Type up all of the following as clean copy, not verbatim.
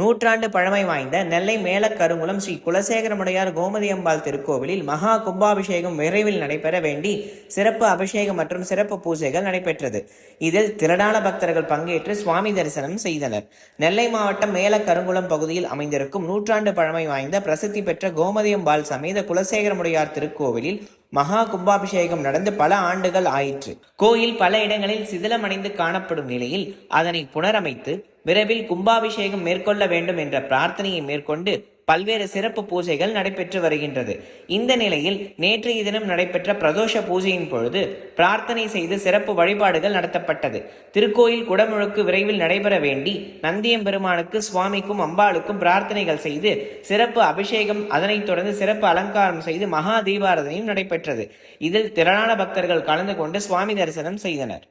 நூற்றாண்டு பழமை வாய்ந்த நெல்லை மேலக்கருங்குளம் ஸ்ரீ குலசேகரமுடையார் கோமதி அம்பாள் திருக்கோவிலில் மகா கும்பாபிஷேகம் விரைவில் நடைபெற வேண்டி சிறப்பு அபிஷேகம் மற்றும் சிறப்பு பூஜைகள் நடைபெற்றது. இதில் திரளான பக்தர்கள் பங்கேற்று சுவாமி தரிசனம் செய்தனர். நெல்லை மாவட்டம் மேலக்கருங்குளம் பகுதியில் அமைந்திருக்கும் நூற்றாண்டு பழமை வாய்ந்த பிரசித்தி பெற்ற கோமதி அம்பாள் சமேத குலசேகரமுடையார் திருக்கோவிலில் மகா கும்பாபிஷேகம் நடந்து பல ஆண்டுகள் ஆயிற்று. கோயில் பல இடங்களில் சிதிலமடைந்து காணப்படும் நிலையில் அதனை புனரமைத்து விரைவில் கும்பாபிஷேகம் மேற்கொள்ள வேண்டும் என்ற பிரார்த்தனையை மேற்கொண்டு பல்வேறு சிறப்பு பூஜைகள் நடைபெற்று வருகின்றது. இந்த நிலையில் நேற்றைய தினம் நடைபெற்ற பிரதோஷ பூஜையின் பொழுது பிரார்த்தனை செய்து சிறப்பு வழிபாடுகள் நடத்தப்பட்டது. திருக்கோயில் குடமுழுக்கு விரைவில் நடைபெற வேண்டி நந்தியம்பெருமானுக்கு சுவாமிக்கும் அம்பாளுக்கும் பிரார்த்தனைகள் செய்து சிறப்பு அபிஷேகம், அதனைத் தொடர்ந்து சிறப்பு அலங்காரம் செய்து மகா தீபாராதனையும் நடைபெற்றது. இதில் திரளான பக்தர்கள் கலந்து கொண்டு சுவாமி தரிசனம் செய்தனர்.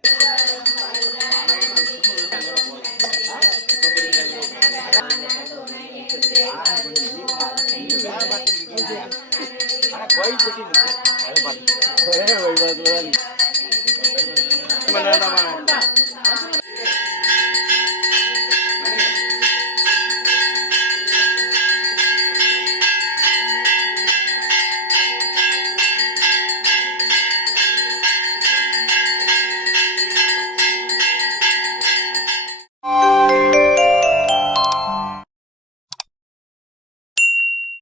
कोई